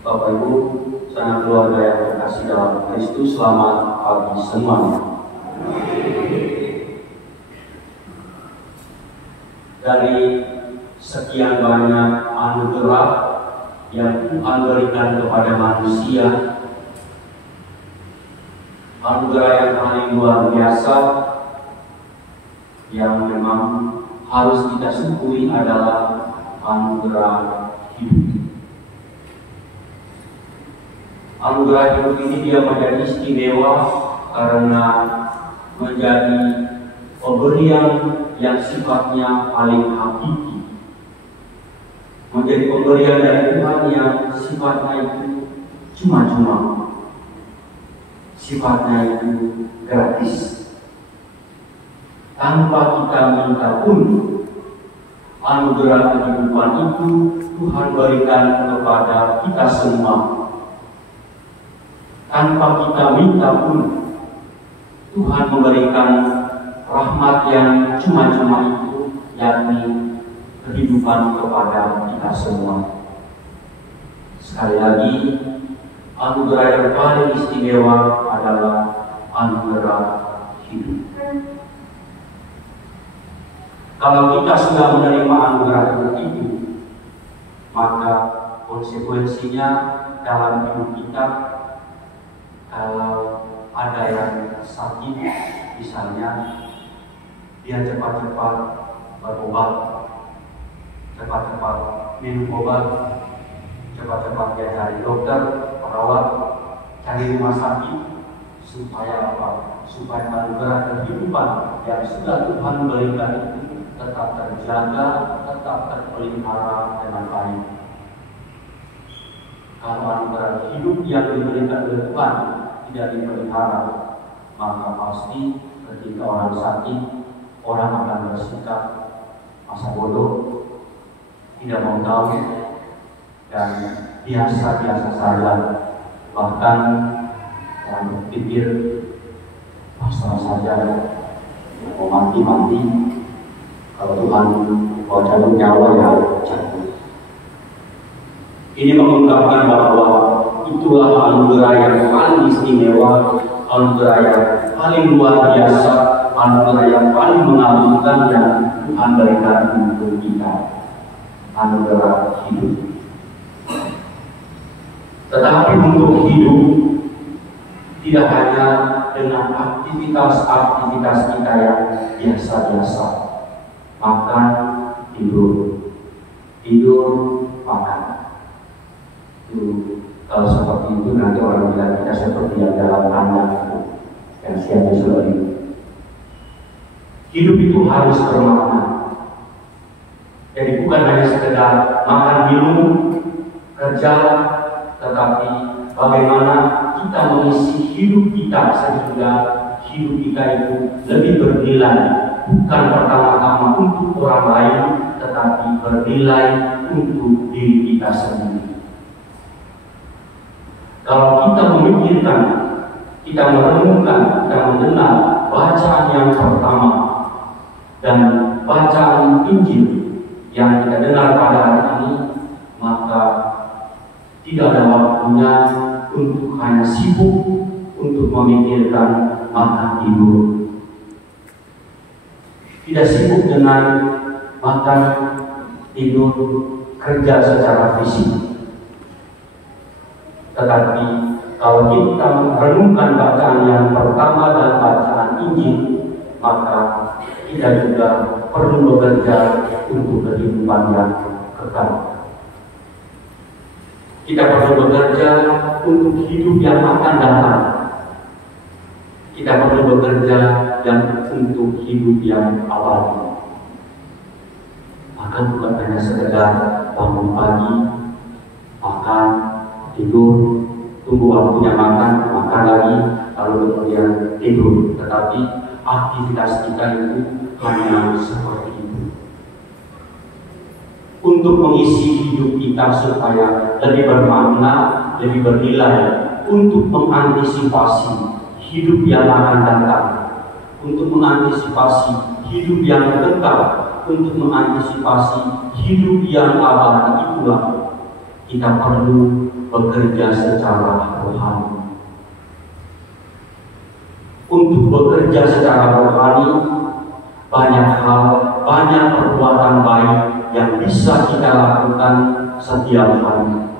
Bapak Ibu, sanak keluarga yang terkasih dalam Kristus, selamat pagi semuanya. Dari sekian banyak anugerah yang Tuhan berikan kepada manusia, anugerah yang paling luar biasa yang memang harus kita syukuri adalah anugerah hidup. Anugerah hidup ini dia menjadi istimewa karena menjadi pemberian yang sifatnya paling hakiki, menjadi pemberian dari Tuhan yang sifatnya itu cuma-cuma, sifatnya itu gratis, tanpa kita minta pun. Anugerah kehidupan itu Tuhan berikan kepada kita semua, tanpa kita minta pun. Tuhan memberikan rahmat yang cuma-cuma itu, yakni kehidupan kepada kita semua. Sekali lagi, anugerah yang paling istimewa adalah anugerah hidup. Kalau kita sudah menerima anugerah itu, maka konsekuensinya dalam hidup kita, kalau ada yang sakit, misalnya dia cepat-cepat berobat, cepat-cepat minum obat, cepat-cepat dia cari dokter, perawat, cari rumah sakit, supaya apa? Supaya anugerah kehidupan yang sudah Tuhan berikan itu tetap terjaga, tetap terpelihara dengan baik. Kalau anugerah hidup yang diberikan oleh Tuhan tidak dipelihara, maka pasti ketika orang sakit, orang akan bersikap masa bodoh, tidak mau tahu, dan biasa-biasa saja. Bahkan orang berpikir pasrah saja, mau mati-mati. Kalau Tuhan mau cabut nyawa, ya cabut. Ini mengungkapkan bahwa itulah anugerah yang paling istimewa, anugerah yang paling luar biasa, anugerah yang paling mengagumkan yang Tuhan berikan untuk kita, anugerah hidup. Tetapi untuk hidup tidak hanya dengan aktivitas-aktivitas kita yang biasa-biasa, makan, tidur, makan. Kalau seperti itu nanti orang bilang kita seperti yang dalam kandang yang siap disembelih. Hidup itu harus bermakna. Jadi bukan hanya sekedar makan, minum, kerja, tetapi bagaimana kita mengisi hidup kita sehingga hidup kita itu lebih bernilai, bukan pertama-tama untuk orang lain, tetapi bernilai untuk diri kita sendiri. Kalau kita memikirkan, kita merenungkan, kita mendengar bacaan yang pertama dan bacaan Injil yang kita dengar pada hari ini, maka tidak ada waktunya untuk hanya sibuk untuk memikirkan makan tidur. Tidak sibuk dengan makan, tidur, kerja secara fisik. Tetapi kalau kita merenungkan bacaan yang pertama dan bacaan Injil, maka kita juga perlu bekerja untuk kehidupan yang kekal. Kita perlu bekerja untuk hidup yang akan datang. Kita perlu bekerja untuk hidup yang abadi. Maka bukan hanya sekedar bangun pagi, makan, tidur, tunggu waktunya makan lagi, lalu kemudian tidur. Tetapi aktivitas kita itu hanya seperti itu. Untuk mengisi hidup kita supaya lebih bermakna, lebih bernilai, untuk mengantisipasi hidup yang akan datang, untuk mengantisipasi hidup yang kekal, untuk mengantisipasi hidup yang abadi. Itulah kita perlu bekerja secara rohani. Untuk bekerja secara rohani, banyak hal, banyak perbuatan baik yang bisa kita lakukan setiap hari.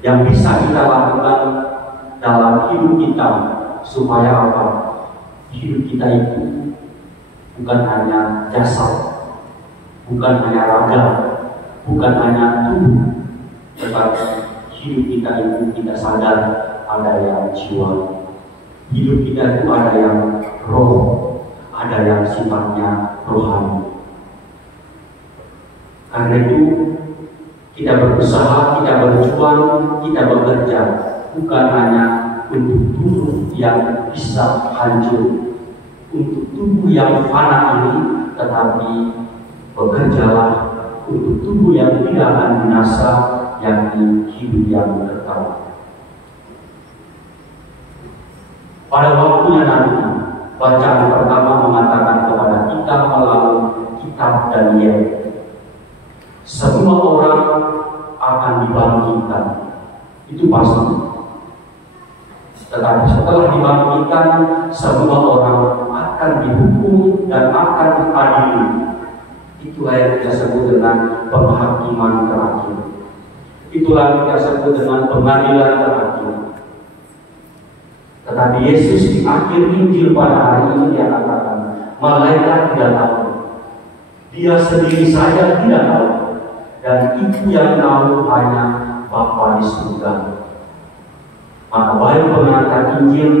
Yang bisa kita lakukan dalam hidup kita, supaya apa? Hidup kita itu bukan hanya jasad, bukan hanya raga, bukan hanya tubuh, tetapi hidup kita itu kita sadar ada yang jiwa. Hidup kita itu ada yang roh, ada yang sifatnya rohani. Karena itu kita berusaha, kita berjuang, kita bekerja bukan hanya untuk tubuh yang bisa hancur, untuk tubuh yang fana ini, tetapi bekerjalah untuk tubuh yang tidak akan binasa, yakni hidup yang kekal. Pada waktunya nanti, bacaan pertama mengatakan kepada kita melalui kitab Daniel, semua orang akan dibangkitkan, itu pasti. Tetapi setelah dibangkitkan, semua orang akan dihukum dan akan diadili. Itulah yang kita sebut dengan penghakiman terakhir. Itulah yang kita sebut dengan pengadilan terakhir. Tetapi Yesus di akhir Injil pada hari ini dia katakan, malaikat tidak tahu, dia sendiri saja tidak tahu, dan itu yang tahu hanya Bapa di surga. Maka baik pengantar Injil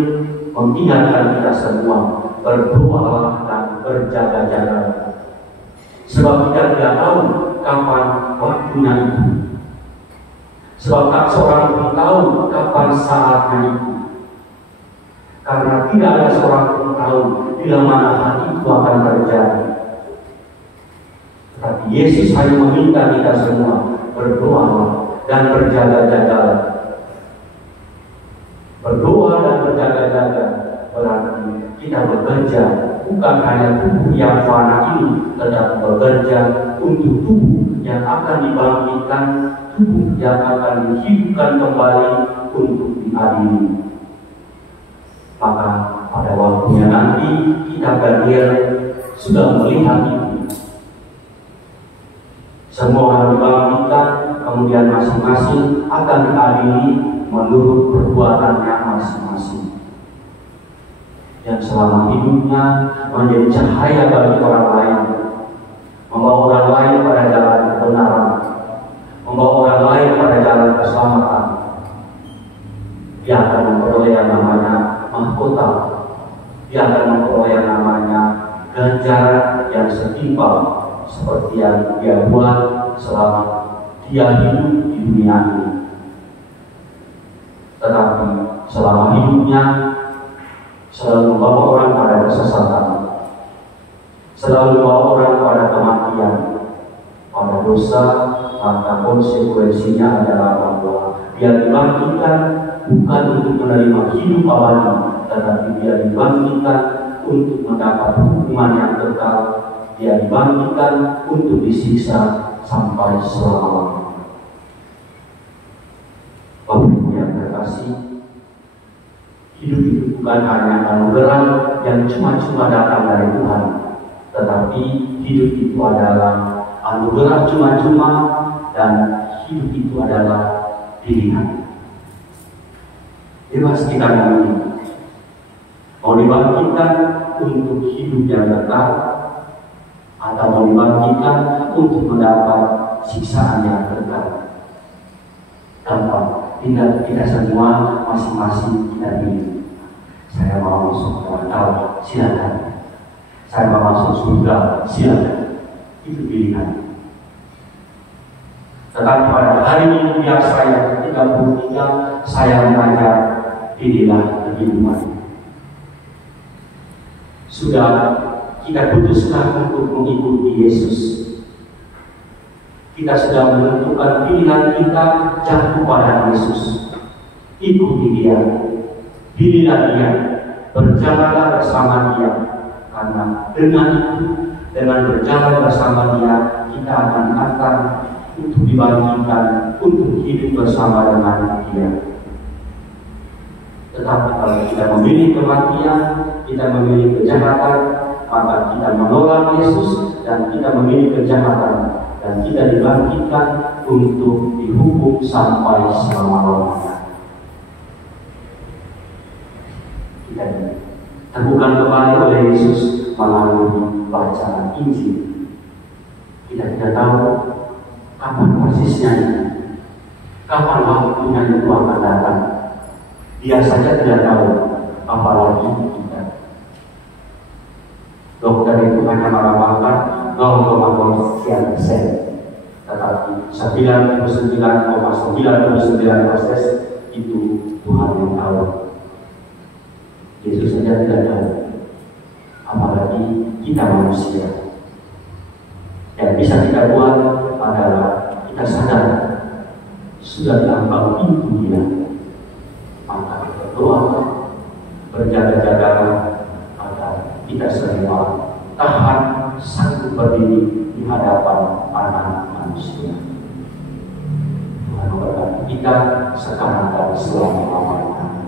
mengingatkan kita semua, berdoalah dan berjaga-jaga, sebab kita tidak tahu kapan waktunya itu. Sebab tak seorang pun tahu kapan saatnya itu. Karena tidak ada seorang pun tahu bila mana hal itu akan terjadi. Tetapi Yesus hanya meminta kita semua berdoa dan berjaga-jaga. Berdoa dan berjaga-jaga berarti kita bekerja bukan hanya tubuh yang fana ini, tetapi bekerja untuk tubuh yang akan dibangkitkan, tubuh yang akan dihidupkan kembali untuk diadili. Maka pada waktunya nanti kita Daniel sudah melihat itu. Semua orang dibangkitkan, kemudian masing-masing akan diadili menurut perbuatannya masing-masing. Yang selama hidupnya menjadi cahaya bagi orang lain, membawa orang lain pada jalan kebenaran, membawa orang lain pada jalan keselamatan. Dia akan memperoleh yang namanya mahkota, dia akan memperoleh yang namanya ganjaran yang setimpal seperti yang dia buat selama dia hidup di dunia ini. Tetapi selama hidupnya selalu membawa orang pada kesesatan, selalu membawa orang pada kematian, pada dosa, maka konsekuensinya adalah bahwa dia dibangkitkan bukan untuk menerima hidup abadi, tetapi dia dibangkitkan untuk mendapat hukuman yang kekal. Dia dibangkitkan untuk disiksa sampai selama-lamanya. Bapak Ibu yang terkasih, hidup itu bukan hanya anugerah yang cuma-cuma datang dari Tuhan, tetapi hidup itu adalah anugerah cuma-cuma, dan hidup itu adalah pilihan. Bebas kita memilih, mau dibangkitkan untuk hidup yang kekal, atau mau dibangkitkan untuk mendapat siksaan yang kekal. Gampang, tinggal kita semua masing-masing kita pilih. Saya mau masuk neraka, silakan. Saya mau masuk surga, silakan. Itu pilihan. Tetapi pada hari ini biasa yang ke-33 saya mengajar, pilihlah kehidupan. Sudah kita putuskan untuk mengikuti Yesus. Kita sudah menentukan pilihan kita jatuh pada Yesus. Ikuti Dia, pilihlah Dia, berjalanlah bersama Dia. Karena dengan itu, dengan berjalan bersama Dia, kita akan diantar untuk dibangkitkan, untuk hidup bersama dengan Dia. Tetapi kalau kita memilih kematian, kita memilih kejahatan, maka kita menolak Yesus dan kita memilih kejahatan, dan kita dibangkitkan untuk dihukum sampai selama-lamanya. Kita terbuka kembali oleh Yesus melalui bacaan Injil. Kita tidak tahu kapan persisnya, kapan waktunya itu akan datang. Dia saja tidak tahu, apalagi kita. Dokter itu hanya meramalkan 0,0%, tetapi 99,99% itu Tuhan yang tahu. Yesus saja tidak tahu, apalagi kita manusia. Yang bisa kita buat adalah kita sadar sudah dilampaui pintu Dia, maka berdoa, berjaga-jaga agar kita semua tahan sanggup berdiri di hadapan anak manusia. Tuhan memberkati kita sekarang dan selama-lamanya.